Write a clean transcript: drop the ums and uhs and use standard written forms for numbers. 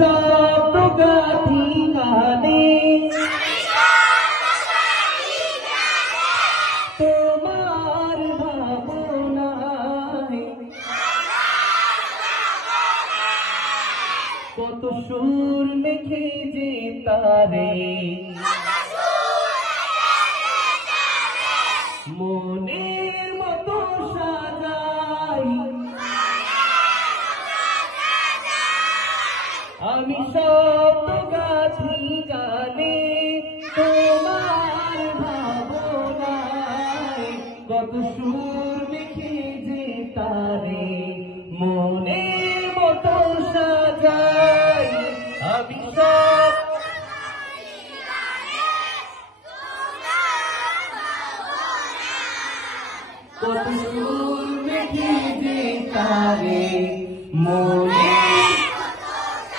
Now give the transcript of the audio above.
শব্দ গাথি গানে তোমার ভাবনায়, কত সুর মেখে যে তারে মনের মতো সাজাই, আমি শব্দ গাথি গানে তোমার ভাবনায়, কত সুর মেখে যে তারে মনের মতো সাজাই, আমি সব কত সুর মেখে যে তারে মনে